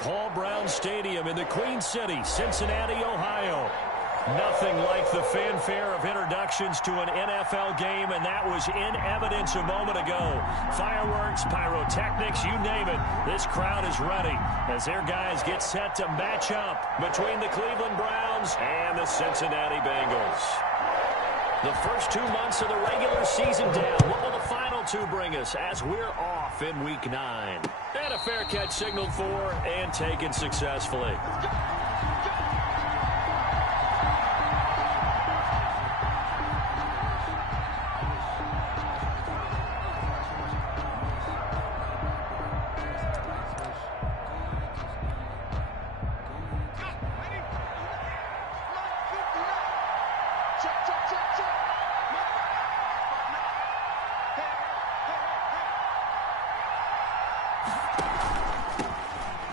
Paul Brown Stadium in the Queen City, Cincinnati, Ohio. Nothing like the fanfare of introductions to an NFL game, and that was in evidence a moment ago. Fireworks, pyrotechnics, you name it. This crowd is ready as their guys get set to match up between the Cleveland Browns and the Cincinnati Bengals. The first 2 months of the regular season down. What will the final two bring us as we're off in Week 9? And a fair catch signaled for and taken successfully.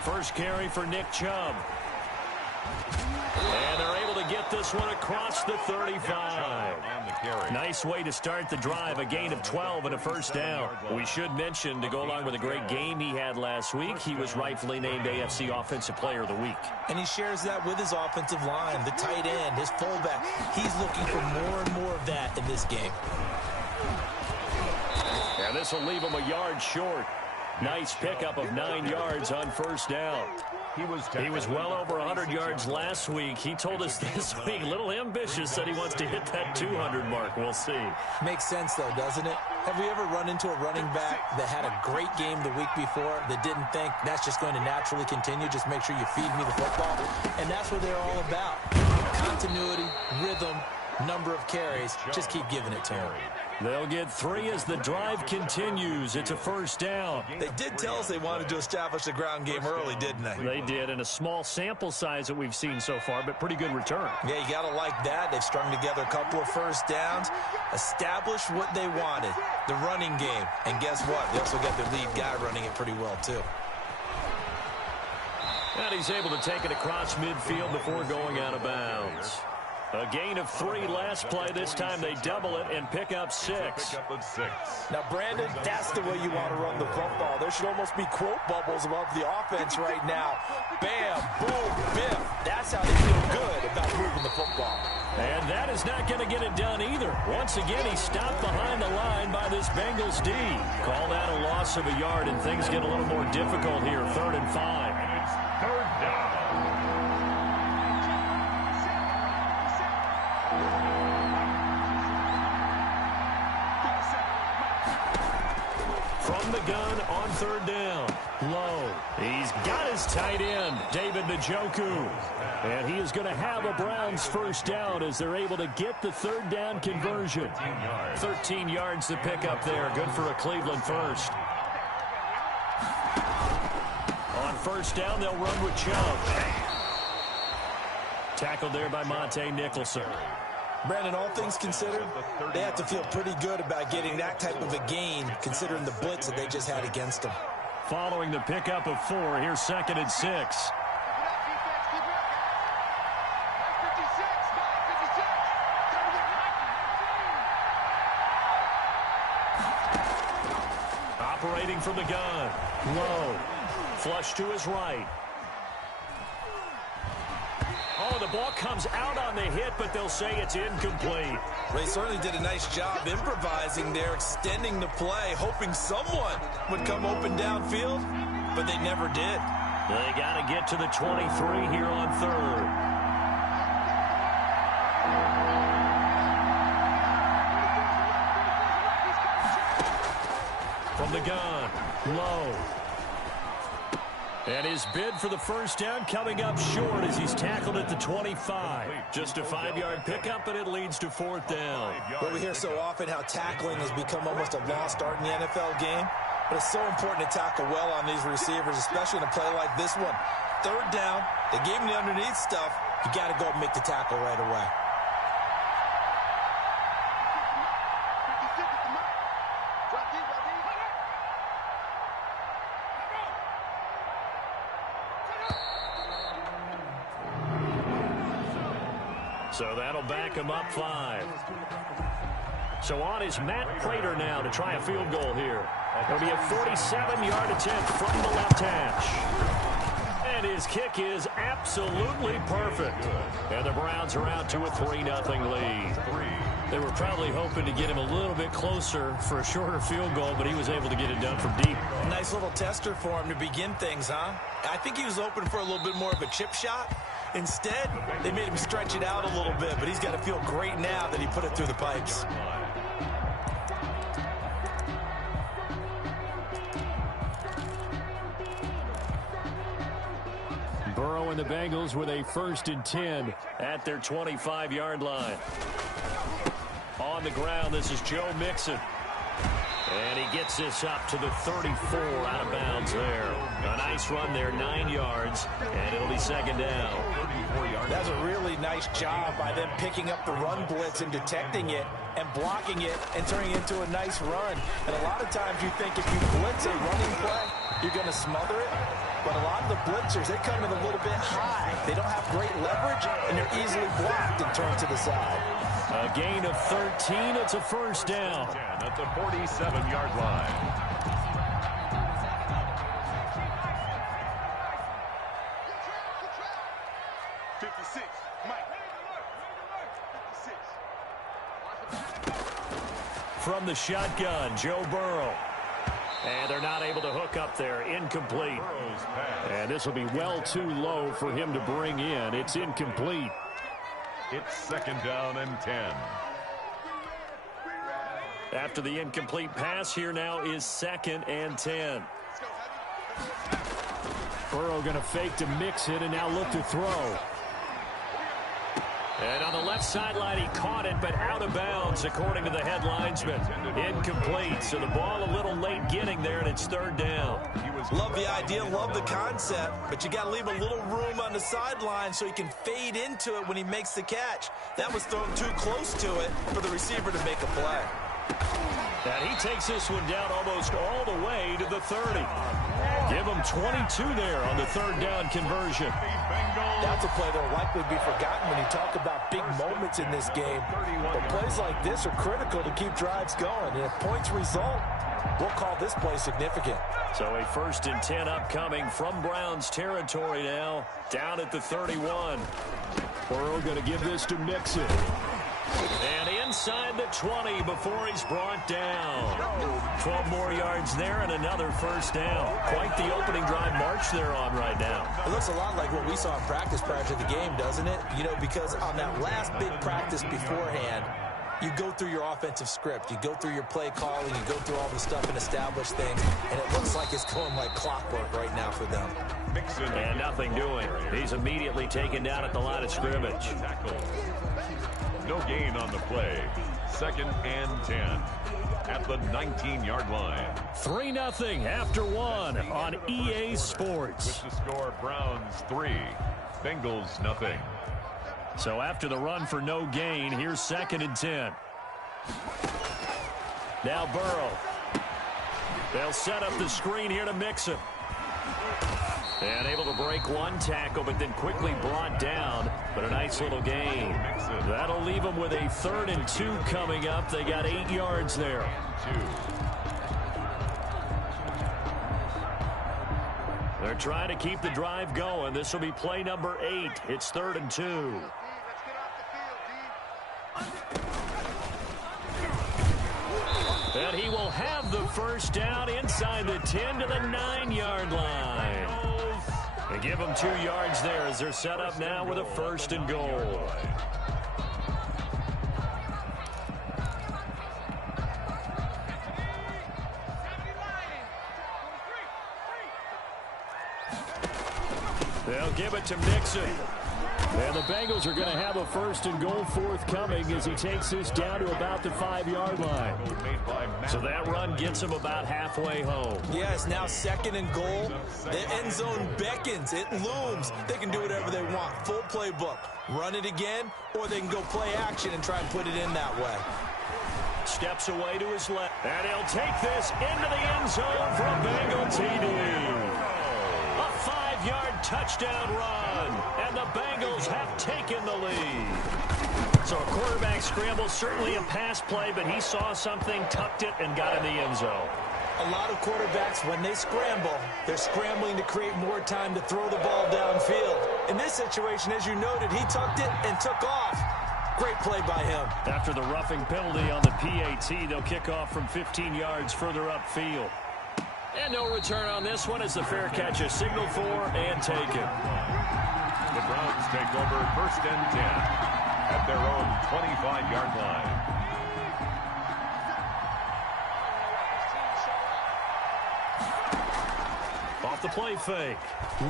First carry for Nick Chubb. And they're able to get this one across the 35. Nice way to start the drive, a gain of 12 and a first down. We should mention, to go along with a great game he had last week, he was rightfully named AFC Offensive Player of the Week. And he shares that with his offensive line, the tight end, his fullback. He's looking for more and more of that in this game. And this will leave him a yard short. Nice pickup of 9 yards on first down. He was well over 100 yards last week. He told us this week, a little ambitious, said he wants to hit that 200 mark. We'll see. Makes sense, though, doesn't it? Have we ever run into a running back that had a great game the week before that didn't think that's just going to naturally continue? Just make sure you feed me the football. And that's what they're all about. Continuity, rhythm, number of carries. Just keep giving it to him. They'll get 3 as the drive continues. It's a first down. They did tell us they wanted to establish the ground game early, didn't they? They did, in a small sample size that we've seen so far, but pretty good return. Yeah, you got to like that. They've strung together a couple of first downs, established what they wanted, the running game. And guess what? They also got their lead guy running it pretty well, too. And he's able to take it across midfield before going out of bounds. A gain of 3 last play. This time they double it and pick up 6. Now, Brandon, that's the way you want to run the football. There should almost be quote bubbles above the offense right now. Bam, boom, biff. That's how they feel good about moving the football. And that is not going to get it done either. Once again, he stopped behind the line by this Bengals D. Call that a loss of a yard, and things get a little more difficult here. 3rd and 5. And it's 3rd down. From the gun on 3rd down. Low. He's got his tight end, David Njoku. And he is going to have a Browns first down as they're able to get the 3rd down conversion. 13 yards to pick up there. Good for a Cleveland first. On first down, they'll run with Chubb. Tackled there by Monte Nicholson. Brandon, all things considered, they have to feel pretty good about getting that type of a gain, considering the blitz that they just had against them. Following the pickup of 4, here's 2nd and 6. Operating from the gun. Low. Flush to his right. Oh, the ball comes out on the hit, but they'll say it's incomplete. They certainly did a nice job improvising there, extending the play, hoping someone would come open downfield, but they never did. They got to get to the 23 here on 3rd. From the gun, Low. And his bid for the first down coming up short as he's tackled at the 25. Just a 5-yard pickup, and it leads to 4th down. Well, we hear so often how tackling has become almost a lost art in the NFL game. But it's so important to tackle well on these receivers, especially in a play like this one. 3rd down, they gave him the underneath stuff. You got to go and make the tackle right away. So that'll back him up 5. So on is Matt Prater now to try a field goal here. It'll be a 47-yard attempt from the left hash. And his kick is absolutely perfect. And the Browns are out to a 3-0 lead. They were probably hoping to get him a little bit closer for a shorter field goal, but he was able to get it done from deep. Nice little tester for him to begin things, huh? I think he was hoping for a little bit more of a chip shot. Instead, they made him stretch it out a little bit, but he's got to feel great now that he put it through the pipes. Burrow and the Bengals with a 1st and 10 at their 25-yard line. On the ground, this is Joe Mixon. And he gets this up to the 34 out of bounds there. A nice run there, 9 yards, and it'll be 2nd down. That's a really nice job by them picking up the run blitz and detecting it and blocking it and turning it into a nice run. And a lot of times you think if you blitz a running play, you're going to smother it. But a lot of the blitzers, they come in a little bit high. They don't have great leverage, and they're easily blocked and turned to the side. A gain of 13. It's a 1st down. At the 47-yard line. From the shotgun, Joe Burrow. And they're not able to hook up there. Incomplete. And this will be well too low for him to bring in. It's incomplete. It's 2nd down and 10. After the incomplete pass, here now is 2nd and 10. Burrow going to fake to mix it and now look to throw. And on the left sideline, he caught it, but out of bounds, according to the head linesman. Incomplete, so the ball a little late getting there, and it's 3rd down. Love the idea, love the concept, but you got to leave a little room on the sideline so he can fade into it when he makes the catch. That was thrown too close to it for the receiver to make a play. And he takes this one down almost all the way to the 30. Give him 22 there on the 3rd down conversion. That's a play that will likely be forgotten when you talk about big moments in this game. But plays like this are critical to keep drives going. And if points result, we'll call this play significant. So a 1st and 10 upcoming from Browns territory now, down at the 31. Burrow going to give this to Mixon. And inside the 20 before he's brought down. 12 more yards there and another 1st down. Quite the opening drive march they're on right now. It looks a lot like what we saw in practice prior to the game, doesn't it? You know, because on that last big practice beforehand, you go through your offensive script. You go through your play calling. You go through all the stuff and establish things. And it looks like it's going like clockwork right now for them. And nothing doing. He's immediately taken down at the line of scrimmage. No gain on the play. 2nd and 10 at the 19-yard line. 3-0 after 1 on EA Sports. With the score, Browns 3, Bengals 0. So after the run for no gain, here's 2nd and 10. Now Burrow. They'll set up the screen here to Mixon. And able to break one tackle, but then quickly brought down. But a nice little gain. That'll leave them with a 3rd and 2 coming up. They got 8 yards there. They're trying to keep the drive going. This will be play number 8. It's 3rd and 2. And he will have the 1st down inside the 10 to the 9-yard line. They give them 2 yards there as they're set up now with a 1st and goal. They'll give it to Mixon. And the Bengals are going to have a 1st and goal forthcoming as he takes this down to about the 5-yard line. So that run gets him about halfway home. Yeah, it's now 2nd and goal. The end zone beckons. It looms. They can do whatever they want. Full playbook. Run it again, or they can go play action and try and put it in that way. Steps away to his left. And he'll take this into the end zone for a Bengal TD. A 5-yard touchdown run, and the Bengals have taken the lead. So a quarterback scramble, certainly a pass play, but he saw something, tucked it, and got in the end zone. A lot of quarterbacks, when they scramble, they're scrambling to create more time to throw the ball downfield. In this situation, as you noted, he tucked it and took off. Great play by him. After the roughing penalty on the PAT, they'll kick off from 15 yards further upfield. And no return on this one as the fair catch is signaled for and taken. The Browns take over 1st and 10 at their own 25-yard line. Off the play fake.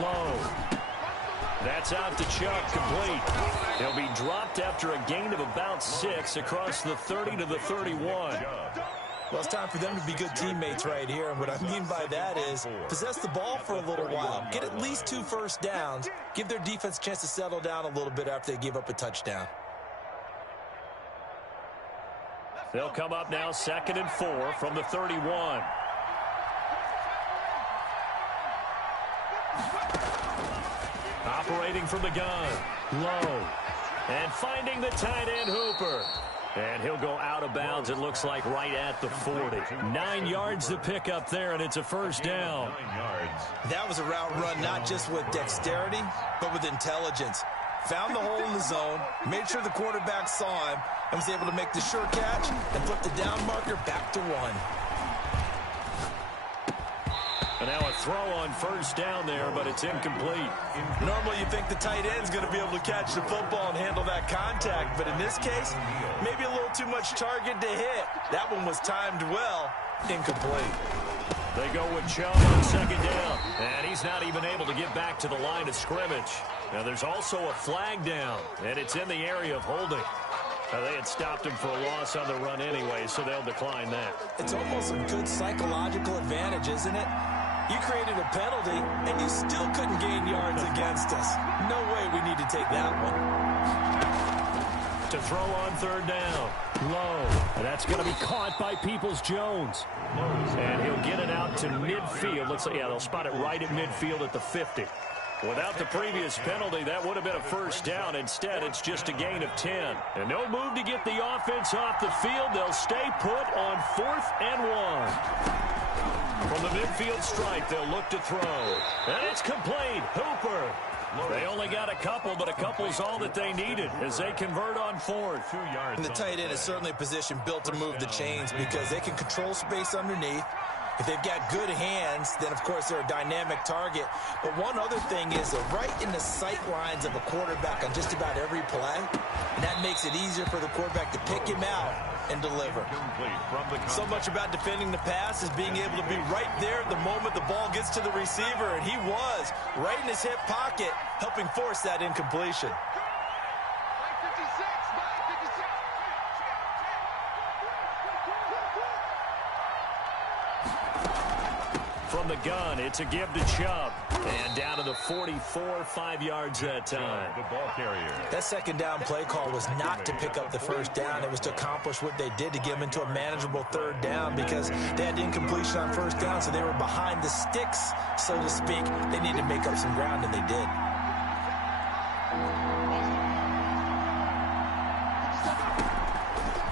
Low. That's out to Chubb, complete. He'll be dropped after a gain of about 6 across the 30 to the 31. Well, it's time for them to be good teammates right here. And what I mean by that is possess the ball for a little while. Get at least 2 first downs. Give their defense a chance to settle down a little bit after they give up a touchdown. They'll come up now 2nd and 4 from the 31. Operating from the gun. Low. And finding the tight end Hooper. And he'll go out of bounds, it looks like, right at the 40. 9 yards to pick up there, and it's a first down. 9 yards. That was a route run not just with dexterity, but with intelligence. Found the hole in the zone, made sure the quarterback saw him, and was able to make the sure catch and put the down marker back to 1. And now a throw on first down there, but it's incomplete. Normally you think the tight end's going to be able to catch the football and handle that contact, but in this case, maybe a little too much target to hit. That one was timed well. Incomplete. They go with Chubb on 2nd down, and he's not even able to get back to the line of scrimmage. Now there's also a flag down, and it's in the area of holding. Now, they had stopped him for a loss on the run anyway, so they'll decline that. It's almost a good psychological advantage, isn't it? You created a penalty, and you still couldn't gain yards against us. No way we need to take that one. To throw on 3rd down. Low. And that's going to be caught by Peoples-Jones. And he'll get it out to midfield. Let's say, yeah, they'll spot it right at midfield at the 50. Without the previous penalty, that would have been a first down. Instead, it's just a gain of 10. And no move to get the offense off the field. They'll stay put on 4th and 1. From the midfield stripe, they'll look to throw. And it's complete. Hooper. They only got a couple, but a couple's all that they needed as they convert on 4th. 2 yards. And the tight end is certainly a position built to move the chains because they can control space underneath. If they've got good hands, then, of course, they're a dynamic target. But one other thing is they're right in the sight lines of a quarterback on just about every play. And that makes it easier for the quarterback to pick him out and deliver. So much about defending the pass is being able to be right there at the moment the ball gets to the receiver. And he was right in his hip pocket, helping force that incompletion. From the gun, it's a give to Chubb. And down to the 44, 5 yards that time. The ball carrier. That 2nd down play call was not to pick up the first down. It was to accomplish what they did to get them into a manageable 3rd down because they had incompletion on 1st down, so they were behind the sticks, so to speak. They needed to make up some ground, and they did.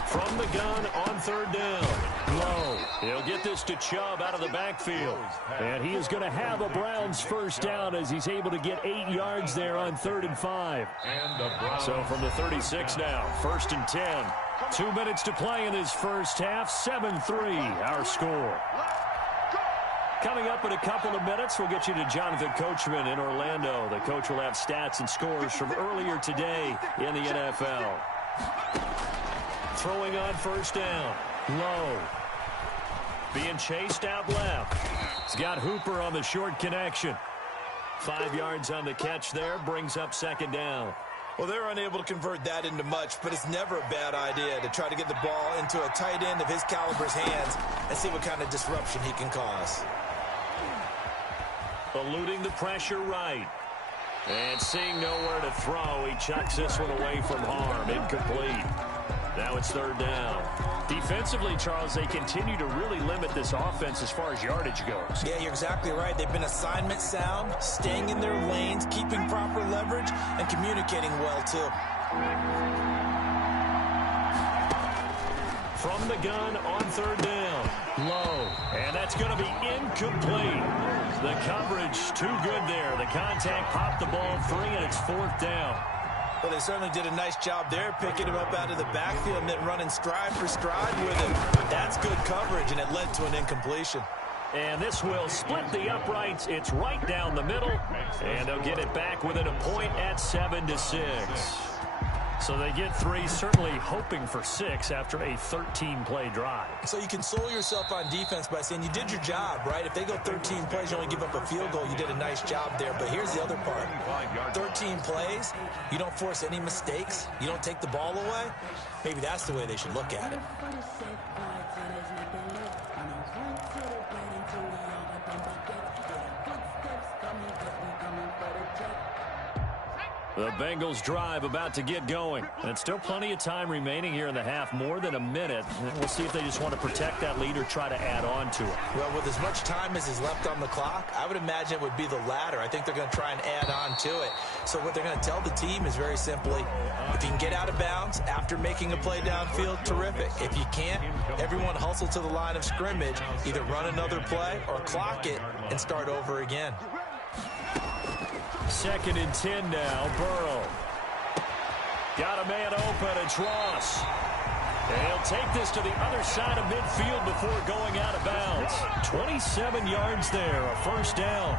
From the gun on 3rd down. Low. He'll get this to Chubb out of the backfield. And he is going to have a Browns first down as he's able to get 8 yards there on 3rd and 5. So from the 36 now, 1st and 10. 2 minutes to play in this first half. 7-3 our score. Coming up in a couple of minutes, we'll get you to Jonathan Coachman in Orlando. The coach will have stats and scores from earlier today in the NFL. Throwing on 1st down. Low. Being chased out left. He's got Hooper on the short connection. 5 yards on the catch there. Brings up 2nd down. Well, they're unable to convert that into much, but it's never a bad idea to try to get the ball into a tight end of his caliber's hands and see what kind of disruption he can cause. Eluding the pressure right. And seeing nowhere to throw, he chucks this one away from harm. Incomplete. Now it's 3rd down. Defensively, Charles, they continue to really limit this offense as far as yardage goes. Yeah, you're exactly right. They've been assignment sound, staying in their lanes, keeping proper leverage, and communicating well, too. from the gun on third down. Low. And that's going to be incomplete. The coverage too good there. The contact popped the ball free, and it's fourth down. Well, they certainly did a nice job there, picking him up out of the backfield and then running stride for stride with him. That's good coverage, and it led to an incompletion. And this will split the uprights. It's right down the middle, and they'll get it back within a point at 7-6. So they get 3, certainly hoping for 6 after a 13-play drive. So you console yourself on defense by saying you did your job, right? If they go 13 plays, you only give up a field goal, you did a nice job there. But here's the other part. 13 plays, you don't force any mistakes, you don't take the ball away. Maybe that's the way they should look at it. The Bengals drive about to get going. And still plenty of time remaining here in the half, more than a minute. And we'll see if they just want to protect that lead or try to add on to it. Well, with as much time as is left on the clock, I would imagine it would be the latter. I think they're going to try and add on to it. So what they're going to tell the team is very simply, if you can get out of bounds after making a play downfield, terrific. If you can't, everyone hustle to the line of scrimmage, either run another play or clock it and start over again. 2nd and 10 now. Burrow. Got a man open. It's Ross. And he'll take this to the other side of midfield before going out of bounds. 27 yards there, a first down.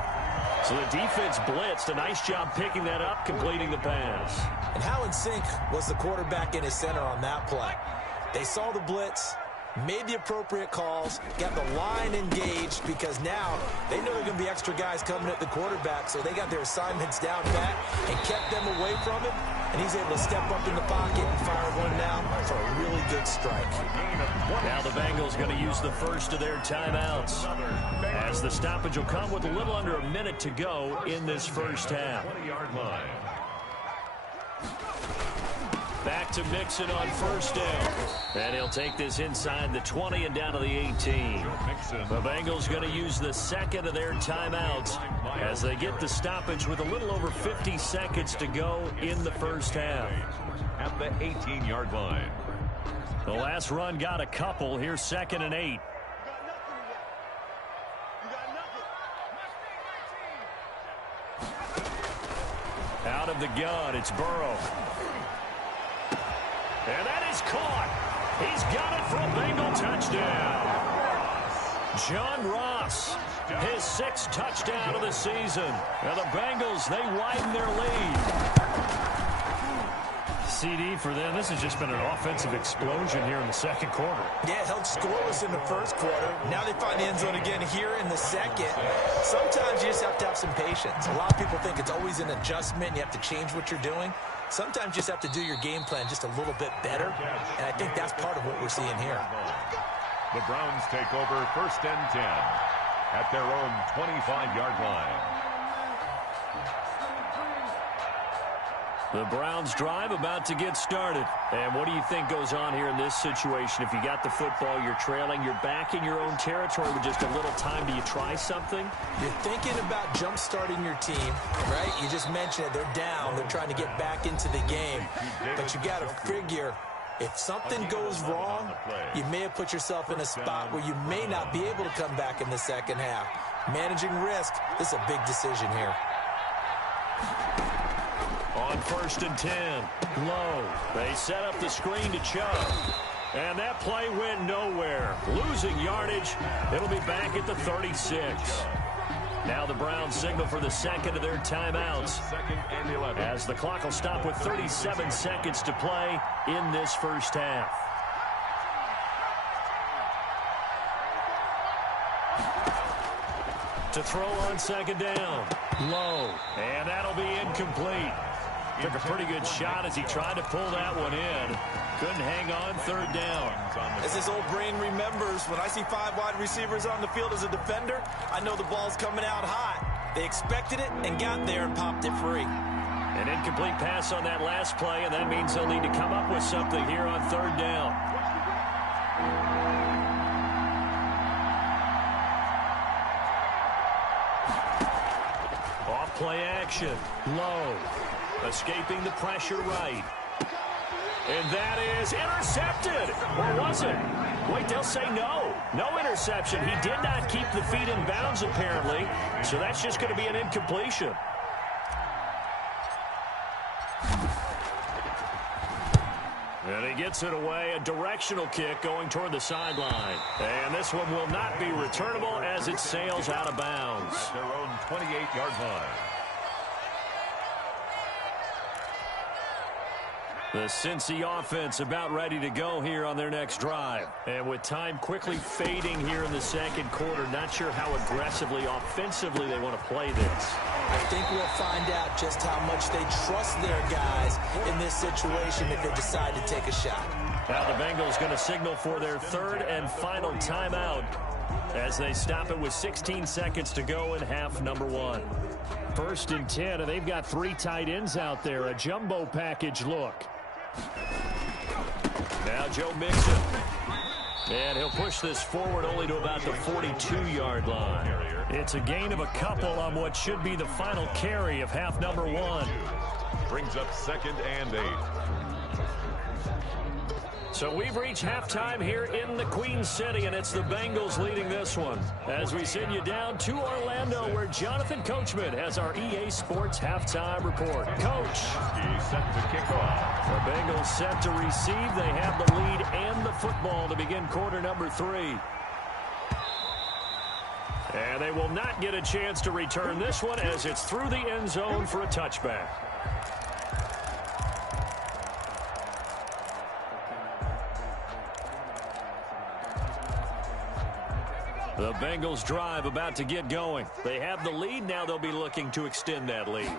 So the defense blitzed. A nice job picking that up, completing the pass. And how in sync was the quarterback in his center on that play? They saw the blitz, made the appropriate calls, got the line engaged, because now they know there are going to be extra guys coming at the quarterback, so they got their assignments down pat and kept them away from him, and he's able to step up in the pocket and fire one down for a really good strike. Now the Bengals going to use the first of their timeouts, as the stoppage will come with a little under a minute to go in this first half. Back to Mixon on first down. And he'll take this inside the 20 and down to the 18. The Bengals going to use the second of their timeouts as they get the stoppage with a little over 50 seconds to go in the first half. At the 18-yard line. The last run got a couple. Here's 2nd and 8. Out of the gun, it's Burrow. And that is caught. He's got it for a Bengal touchdown. John Ross, his 6th touchdown of the season. Now the Bengals, they widen their lead. CD for them. This has just been an offensive explosion here in the second quarter. Yeah, it held scoreless in the first quarter. Now they find the end zone again here in the second. Sometimes you just have to have some patience. A lot of people think it's always an adjustment. You have to change what you're doing. Sometimes you just have to do your game plan just a little bit better, and I think that's part of what we're seeing here. The Browns take over 1st and 10 at their own 25-yard line. The Browns drive about to get started. And what do you think goes on here in this situation? If you got the football, you're trailing, you're back in your own territory with just a little time. Do you try something? You're thinking about jump-starting your team, right? You just mentioned it. They're down. They're trying to get back into the game. But you got to figure, if something goes wrong, you may have put yourself in a spot where you may not be able to come back in the second half. Managing risk, this is a big decision here. On 1st and 10, low. They set up the screen to Chubb. And that play went nowhere. Losing yardage. It'll be back at the 36. Now the Browns signal for the second of their timeouts, 2nd and 11. as the clock will stop with 37 seconds to play in this first half. To throw on 2nd down. Low. And that'll be incomplete. Took a pretty good shot as he tried to pull that one in. Couldn't hang on 3rd down. As his old brain remembers, when I see 5 wide receivers on the field as a defender, I know the ball's coming out hot. They expected it and got there and popped it free. An incomplete pass on that last play, and that means they'll need to come up with something here on 3rd down. Off play action. Low. Escaping the pressure right. And that is intercepted. Or was it? Wait, they'll say no. No interception. He did not keep the feet in bounds, apparently. So that's just going to be an incompletion. And he gets it away, a directional kick going toward the sideline. And this one will not be returnable as it sails out of bounds. At their own 28-yard line. The Cincy offense about ready to go here on their next drive. And with time quickly fading here in the second quarter, not sure how aggressively, offensively they want to play this. I think we'll find out just how much they trust their guys in this situation if they decide to take a shot. Now the Bengals going to signal for their third and final timeout as they stop it with 16 seconds to go in half number one. 1st and 10, and they've got 3 tight ends out there. A jumbo package look. Now Joe Mixon. And he'll push this forward only to about the 42-yard line. It's a gain of a couple on what should be the final carry of half number one. Brings up 2nd and 8. So we've reached halftime here in the Queen City, and it's the Bengals leading this one. As we send you down to Orlando, where Jonathan Coachman has our EA Sports halftime report. Coach. He's set to kick off. The Bengals set to receive. They have the lead and the football to begin quarter number 3. And they will not get a chance to return this one as it's through the end zone for a touchback. The Bengals drive about to get going. They have the lead. Now they'll be looking to extend that lead.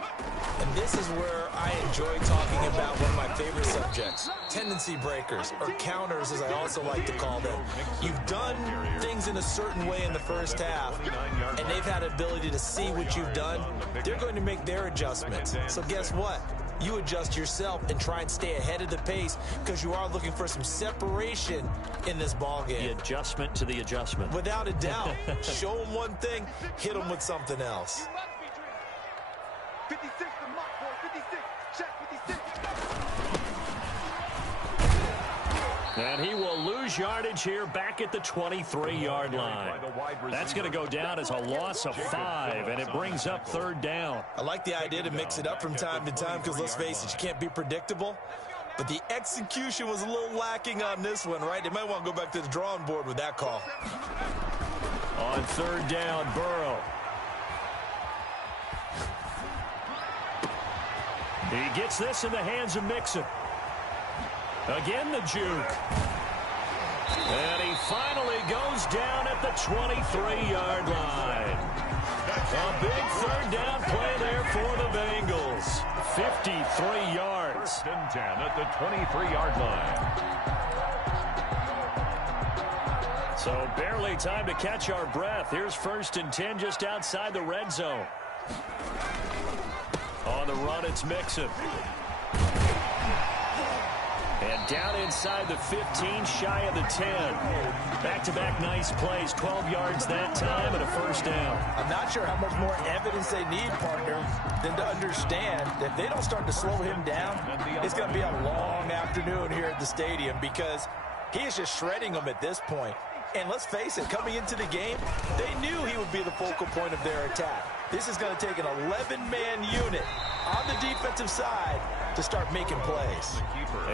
And this is where I enjoy talking about one of my favorite subjects, tendency breakers, or counters as I also like to call them. You've done things in a certain way in the first half, and they've had the ability to see what you've done. They're going to make their adjustments. So guess what? You adjust yourself and try and stay ahead of the pace because you are looking for some separation in this ball game. The adjustment to the adjustment. Without a doubt. Show them one thing, hit them with something else. 56, the mark for 56. Check 56. And he will lose yardage here back at the 23-yard line. That's going to go down as a loss of 5, and it brings up 3rd down. I like the idea to mix it up from time to time because, let's face it, you can't be predictable. But the execution was a little lacking on this one, right? They might want to go back to the drawing board with that call. On 3rd down, Burrow. He gets this in the hands of Mixon. Again, the juke. And he finally goes down at the 23-yard line. A big 3rd down play there for the Bengals. 53 yards. 1st and 10 at the 23-yard line. So barely time to catch our breath. Here's 1st and 10 just outside the red zone. On the run, it's Mixon. And down inside the 15, shy of the 10. Back-to-back nice plays, 12 yards that time and a 1st down. I'm not sure how much more evidence they need, partner, than to understand that if they don't start to slow him down, it's going to be a long afternoon here at the stadium because he is just shredding them at this point. And let's face it, coming into the game, they knew he would be the focal point of their attack. This is going to take an 11-man unit on the defensive side to start making plays.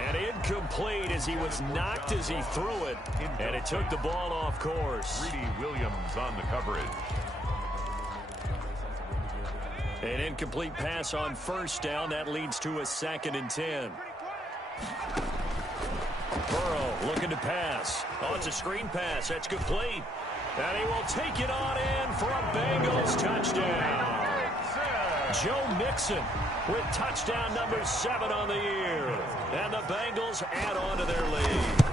And incomplete as he was knocked as he threw it, and it took the ball off course. Greedy Williams on the coverage. An incomplete pass on 1st down. That leads to a 2nd and 10. Burrow looking to pass. Oh, it's a screen pass. That's complete. And he will take it on in for a Bengals touchdown. Joe Mixon with touchdown number 7 on the year. And the Bengals add on to their lead.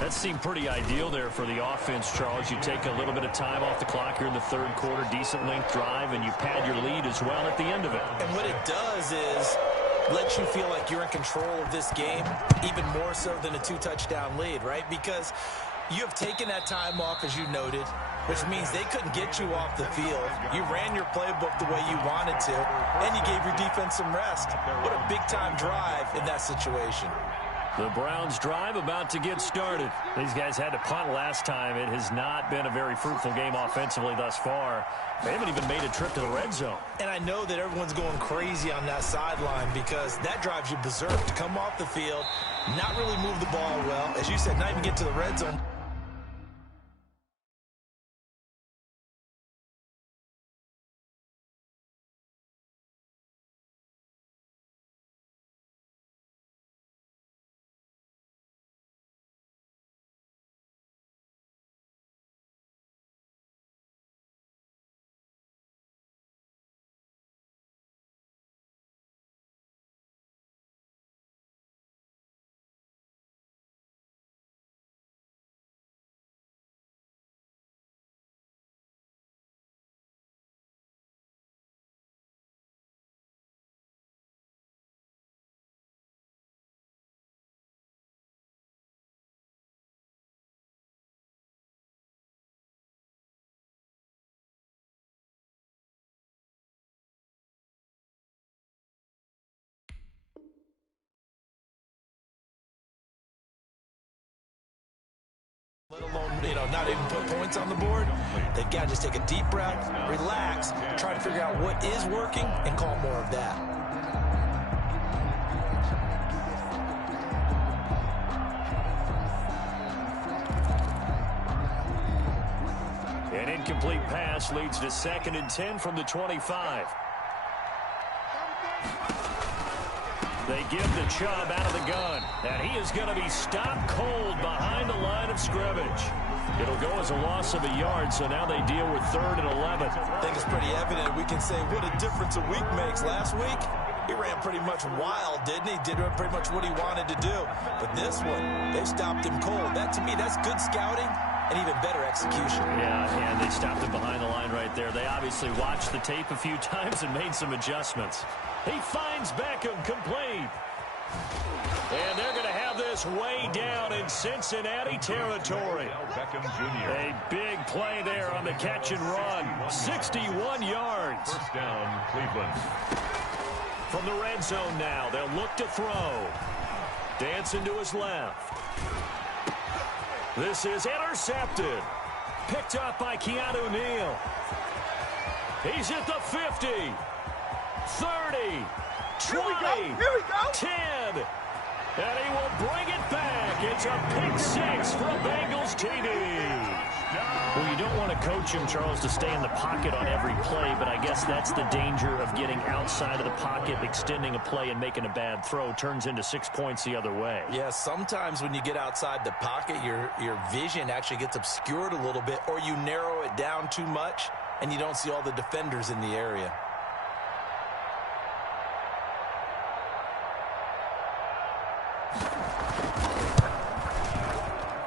That seemed pretty ideal there for the offense, Charles. You take a little bit of time off the clock here in the 3rd quarter, decent length drive, and you pad your lead as well at the end of it. And what it does is let you feel like you're in control of this game, even more so than a 2-touchdown lead, right? Because you have taken that time off, as you noted, which means they couldn't get you off the field. You ran your playbook the way you wanted to, and you gave your defense some rest. What a big-time drive in that situation. The Browns drive about to get started. These guys had to punt last time. It has not been a very fruitful game offensively thus far. They haven't even made a trip to the red zone. And I know that everyone's going crazy on that sideline because that drives you berserk to come off the field, not really move the ball well. As you said, not even get to the red zone. Let alone, not even put points on the board. They've got to just take a deep breath, relax, try to figure out what is working, and call more of that. An incomplete pass leads to 2nd and 10 from the 25. They give the Chubb out of the gun, and he is going to be stopped cold behind the line of scrimmage. It'll go as a loss of a yard, so now they deal with 3rd and 11. I think it's pretty evident. We can say what a difference a week makes. Last week, he ran pretty much wild, didn't he? Did pretty much what he wanted to do. But this one, they stopped him cold. That, to me, that's good scouting and even better execution. Yeah, and they stopped him behind the line right there. They obviously watched the tape a few times and made some adjustments. He finds Beckham complete. And they're going to have this way down in Cincinnati territory. Beckham Jr. A big play there on the catch and run. 61 yards. First down, Cleveland. From the red zone now, they'll look to throw. Dancing to his left. This is intercepted. Picked up by Keanu Neal. He's at the 50. 30, 20, 10, and he will bring it back. It's a pick 6 for a Bengals TD. Well, you don't want to coach him, Charles, to stay in the pocket on every play, but I guess that's the danger of getting outside of the pocket, extending a play, and making a bad throw. Turns into 6 points the other way. Yeah, sometimes when you get outside the pocket, your vision actually gets obscured a little bit, or you narrow it down too much, and you don't see all the defenders in the area.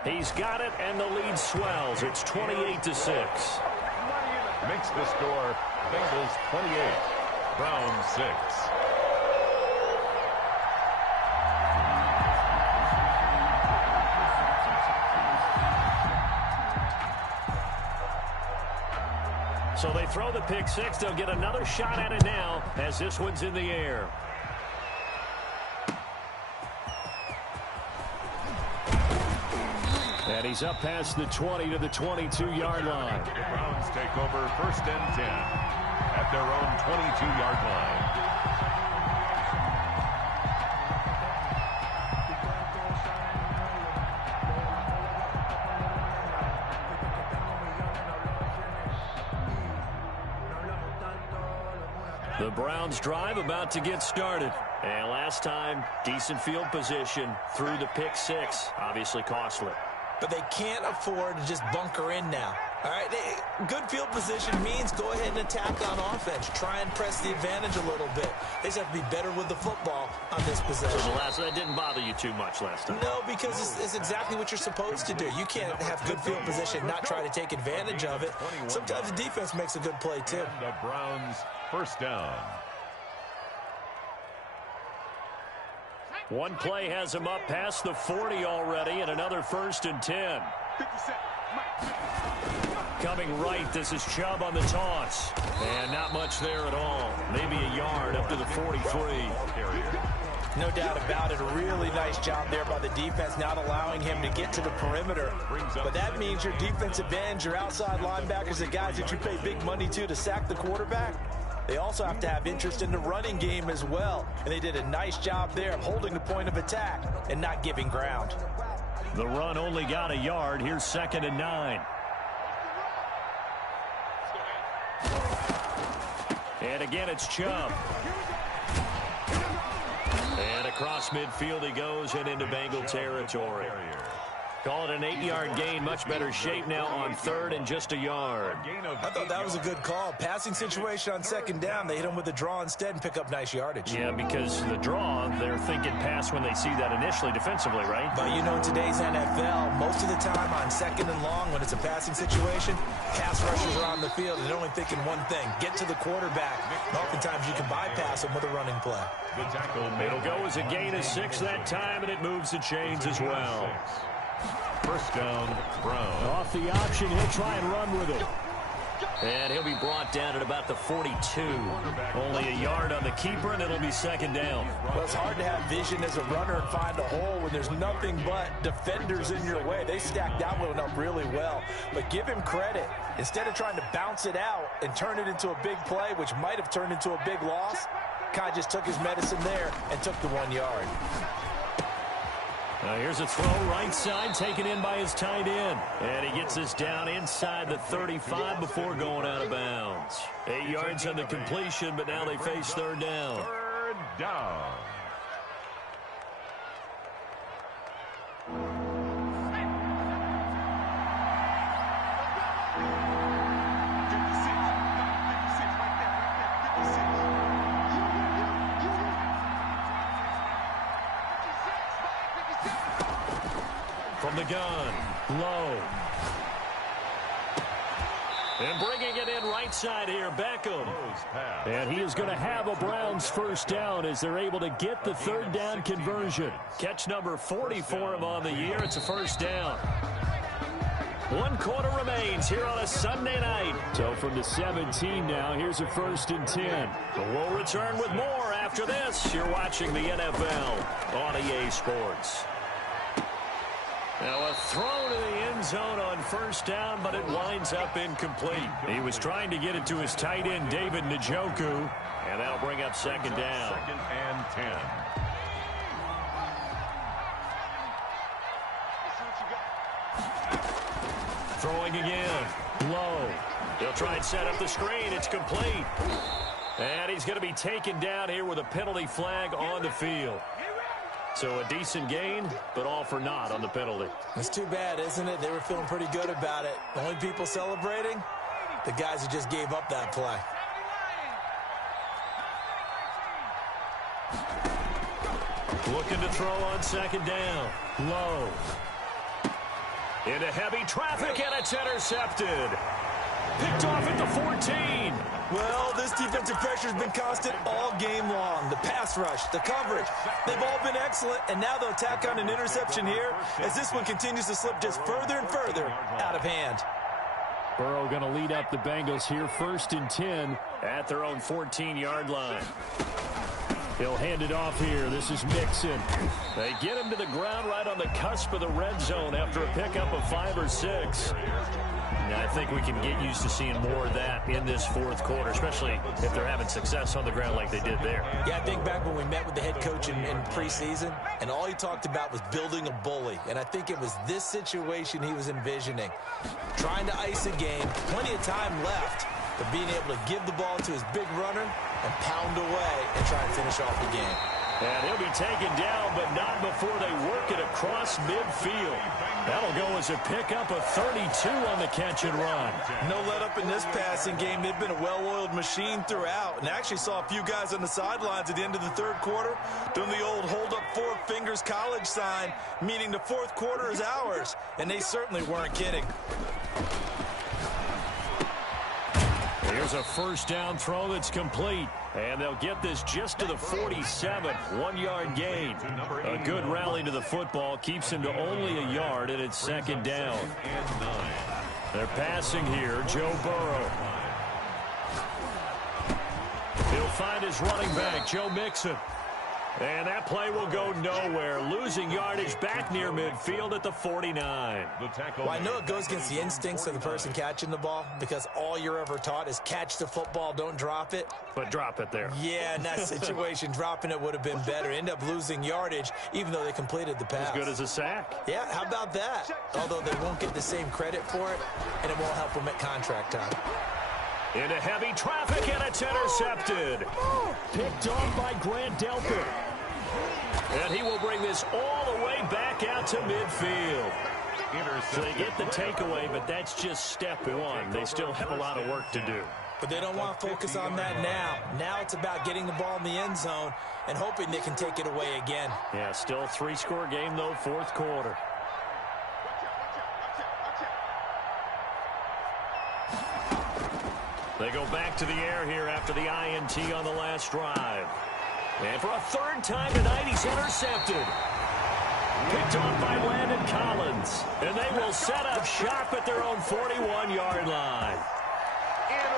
He's got it, and the lead swells. It's 28-6. Makes the score Bengals 28, Browns 6. So they throw the pick 6. They'll get another shot at it now as this one's in the air. And he's up past the 20 to the 22-yard line. The Browns take over 1st and 10 at their own 22-yard line. The Browns drive about to get started. And last time, decent field position through the pick 6. Obviously costly. But they can't afford to just bunker in now. All right, good field position means go ahead and attack on offense. Try and press the advantage a little bit. They just have to be better with the football on this possession. So that didn't bother you too much last time? No, because it's exactly what you're supposed to do. You can't have good field position, not try to take advantage of it. Sometimes the defense makes a good play, too. And the Browns 1st down. One play has him up past the 40 already, and another 1st and 10. Coming right, this is Chubb on the toss. And not much there at all. Maybe a yard up to the 43. No doubt about it. A really nice job there by the defense, not allowing him to get to the perimeter. But that means your defensive ends, your outside linebackers, the guys that you pay big money to sack the quarterback, they also have to have interest in the running game as well. And they did a nice job there of holding the point of attack and not giving ground. The run only got a yard. Here's 2nd and 9. And again, it's Chubb. And across midfield he goes and into Bengal territory. Call it an 8-yard gain. Much better shape now on 3rd and just a yard. I thought that was a good call. Passing situation on 2nd down. They hit him with a draw instead and pick up nice yardage. Yeah, because the draw, they're thinking pass when they see that initially defensively, right? But you know, in today's NFL, most of the time on 2nd and long, when it's a passing situation, pass rushers are on the field and they're only thinking one thing: get to the quarterback. And oftentimes you can bypass them with a running play. It'll go as a gain of 6 that time, and it moves the chains as well. First down, Brown. Off the option, he'll try and run with it. And he'll be brought down at about the 42. Only a yard on the keeper, and it'll be 2nd down. Well, it's hard to have vision as a runner and find a hole when there's nothing but defenders in your way. They stacked that one up really well. But give him credit. Instead of trying to bounce it out and turn it into a big play, which might have turned into a big loss, Kai just took his medicine there and took the 1 yard. Now here's a throw right side, taken in by his tight end. And he gets this down inside the 35 before going out of bounds. 8 yards on the completion, but now they face 3rd down. 3rd down. From the gun, low. And bringing it in right side here, Beckham. And he is going to have a Browns first down as they're able to get the 3rd down conversion. Catch number 40 for him on the year. It's a first down. 1 quarter remains here on a Sunday night. So from the 17 now, here's a 1st and 10. But we'll return with more after this. You're watching the NFL on EA Sports. Now a throw to the end zone on first down, but it winds up incomplete. He was trying to get it to his tight end, David Njoku, and that'll bring up 2nd down. 2nd and 10. Throwing again, low. He'll try and set up the screen. It's complete. And he's going to be taken down here with a penalty flag on the field. So a decent gain, but all for naught on the penalty. It's too bad, isn't it? They were feeling pretty good about it. The only people celebrating, the guys who just gave up that play. Looking to throw on 2nd down. Low. Into heavy traffic, and it's intercepted. Picked off at the 14. Well, this defensive pressure has been constant all game long. The pass rush, the coverage, they've all been excellent, and now they'll tack on an interception here as this one continues to slip just further and further out of hand. Burrow going to lead up the Bengals here, 1st and 10 at their own 14-yard line. He'll hand it off here. This is Mixon. They get him to the ground right on the cusp of the red zone after a pickup of 5 or 6. I think we can get used to seeing more of that in this 4th quarter, especially if they're having success on the ground like they did there. Yeah, I think back when we met with the head coach in preseason, and all he talked about was building a bully. And I think it was this situation he was envisioning. Trying to ice a game, plenty of time left, but being able to give the ball to his big runner and pound away and try and finish off the game. And he'll be taken down, but not before they work it across midfield. That'll go as a pickup of 32 on the catch and run. No let up in this passing game. They've been a well-oiled machine throughout. And actually saw a few guys on the sidelines at the end of the 3rd quarter doing the old hold up 4 fingers college sign, meaning the 4th quarter is ours. And they certainly weren't kidding. Here's a first down throw that's complete. And they'll get this just to the 47. 1-yard gain. A good rally to the football. Keeps him to only a yard, and it's 2nd down. They're passing here. Joe Burrow. He'll find his running back, Joe Mixon. And that play will go nowhere, losing yardage back near midfield at the 49. Well, I know it goes against the instincts of the person catching the ball because all you're ever taught is catch the football, don't drop it. But drop it there. Yeah, in that situation, dropping it would have been better. End up losing yardage, even though they completed the pass. As good as a sack. Yeah, how about that? Although they won't get the same credit for it, and it won't help them at contract time. Into heavy traffic, and it's intercepted. Picked off by Grant Delpit. And he will bring this all the way back out to midfield. So they get the takeaway, but that's just step one. They still have a lot of work to do. But they don't want to focus on that now. Now it's about getting the ball in the end zone and hoping they can take it away again. Yeah, still a 3-score game, though, fourth quarter. They go back to the air here after the INT on the last drive. And for a third time tonight, he's intercepted. Picked off by Landon Collins. And they will set up shop at their own 41-yard line.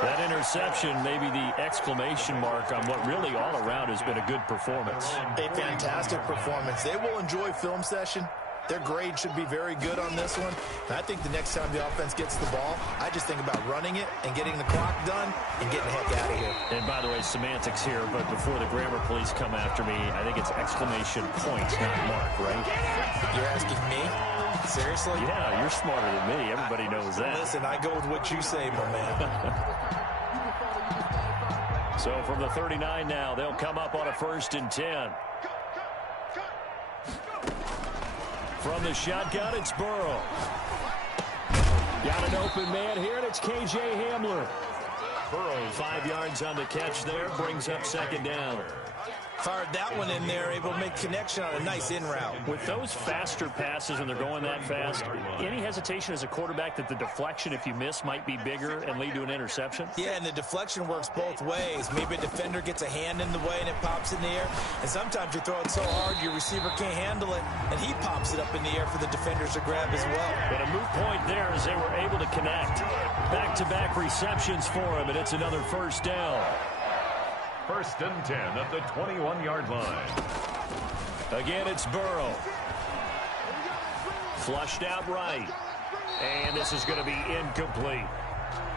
That interception may be the exclamation mark on what really all around has been a good performance. A fantastic performance. They will enjoy film session. Their grade should be very good on this one. And I think the next time the offense gets the ball, I just think about running it and getting the clock done and getting the heck out of here. And by the way, semantics here, but before the grammar police come after me, I think it's exclamation point, not mark, right? You're asking me? Seriously? Yeah, you're smarter than me. Everybody knows that. Listen, I go with what you say, my man. So from the 39 now, they'll come up on a 1st and 10. From the shotgun, it's Burrow. Got an open man here, and it's K.J. Hamler. Burrow, 5 yards on the catch there, brings up 2nd down. Fired that one in there, able to make connection on a nice in route. With those faster passes when they're going that fast, any hesitation as a quarterback that the deflection, if you miss, might be bigger and lead to an interception? Yeah, and the deflection works both ways. Maybe a defender gets a hand in the way and it pops in the air. And sometimes you throw it so hard your receiver can't handle it, and he pops it up in the air for the defenders to grab as well. But a moot point there as they were able to connect. Back-to-back receptions for him, and it's another 1st down. 1st and 10 at the 21-yard line. Again, it's Burrow. Flushed out right. And this is going to be incomplete.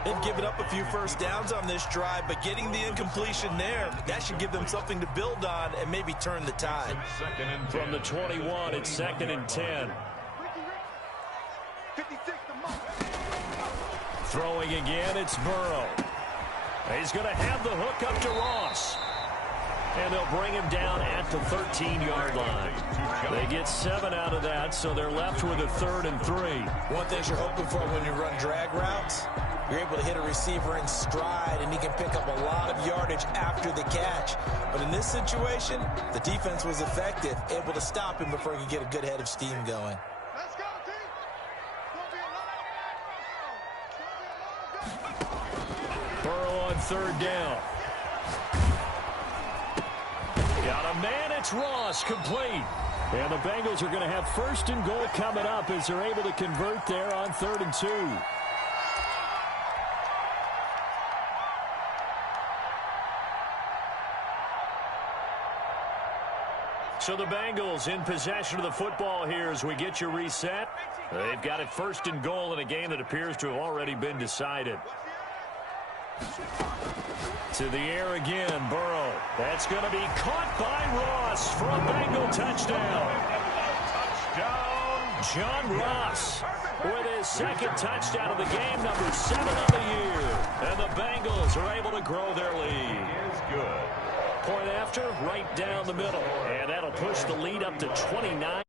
They've given up a few 1st downs on this drive, but getting the incompletion there, that should give them something to build on and maybe turn the tide. From the 21, it's 2nd and 10. Throwing again, it's Burrow. He's going to have the hook up to Ross. And they'll bring him down at the 13-yard line. They get 7 out of that, so they're left with a 3rd and 3. One thing you're hoping for when you run drag routes, you're able to hit a receiver in stride, and he can pick up a lot of yardage after the catch. But in this situation, the defense was effective, able to stop him before he could get a good head of steam going. Burrow on 3rd down. Got a man, it's Ross, complete. And the Bengals are going to have 1st and goal coming up as they're able to convert there on 3rd and 2. So the Bengals in possession of the football here as we get you reset. They've got it 1st and goal in a game that appears to have already been decided. To the air again, Burrow. That's going to be caught by Ross for a Bengal touchdown. John Ross with his 2nd touchdown of the game, number 7 of the year. And the Bengals are able to grow their lead. Is good. Point after, right down the middle. And that'll push the lead up to 29.